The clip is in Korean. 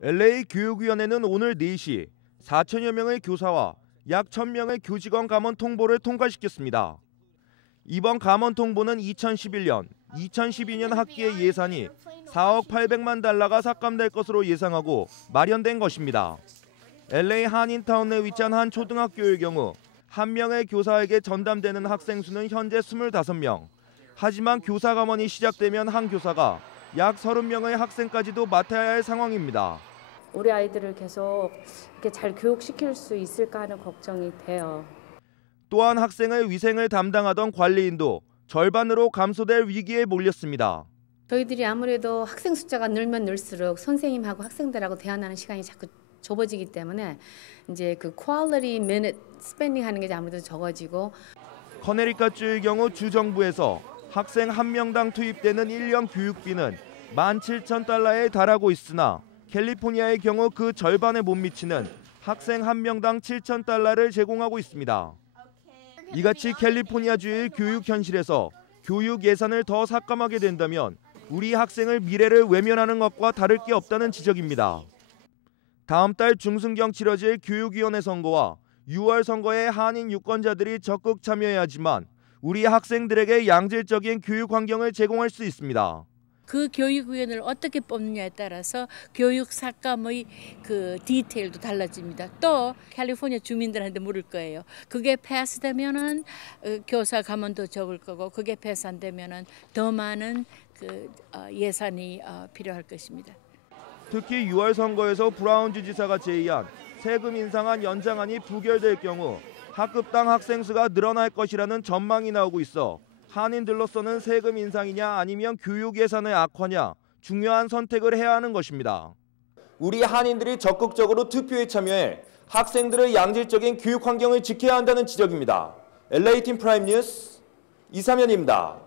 LA 교육위원회는 오늘 4시 4천여 명의 교사와 약 1,000명의 교직원 감원 통보를 통과시켰습니다. 이번 감원 통보는 2011년, 2012년 학기의 예산이 4억 800만 달러가 삭감될 것으로 예상하고 마련된 것입니다. LA 한인타운 에 위치한 한 초등학교의 경우 한 명의 교사에게 전담되는 학생 수는 현재 25명. 하지만 교사 감원이 시작되면 한 교사가 약 30명의 학생까지도 맡아야 할 상황입니다. 우리 아이들을 계속 이렇게 잘 교육시킬 수 있을까 하는 걱정이 돼요. 또한 학생의 위생을 담당하던 관리인도 절반으로 감소될 위기에 몰렸습니다. 저희들이 아무래도 학생 숫자가 늘면 늘수록 선생님하고 학생들하고 대화하는 시간이 자꾸 좁아지기 때문에 이제 그 퀄리티 미닛 스펜딩 하는 게 아무래도 적어지고 커네리카주의 경우 주 정부에서 학생 한 명당 투입되는 1년 교육비는 17,000달러에 달하고 있으나 캘리포니아의 경우 그 절반에 못 미치는 학생 한 명당 7,000달러를 제공하고 있습니다. 이같이 캘리포니아주의 교육 현실에서 교육 예산을 더 삭감하게 된다면 우리 학생을 미래를 외면하는 것과 다를 게 없다는 지적입니다. 다음 달 중순경 치러질 교육위원회 선거와 6월 선거에 한인 유권자들이 적극 참여해야지만 우리 학생들에게 양질적인 교육 환경을 제공할 수 있습니다. 그 교육위원회를 어떻게 뽑느냐에 따라서 교육 삭감의 그 디테일도 달라집니다. 또 캘리포니아 주민들한테 물을 거예요. 그게 패스되면은 어, 교사 감원도 적을 거고 그게 패스 안 되면은 더 많은 그 어, 예산이 어, 필요할 것입니다. 특히 6월 선거에서 브라운 주 지사가 제의한 세금 인상안 연장안이 부결될 경우 학급당 학생 수가 늘어날 것이라는 전망이 나오고 있어 한인들로서는 세금 인상이냐 아니면 교육 예산의 악화냐 중요한 선택을 해야 하는 것입니다. 우리 한인들이 적극적으로 투표에 참여해 학생들의 양질적인 교육 환경을 지켜야 한다는 지적입니다. LA팀 프라임 뉴스 이사면입니다.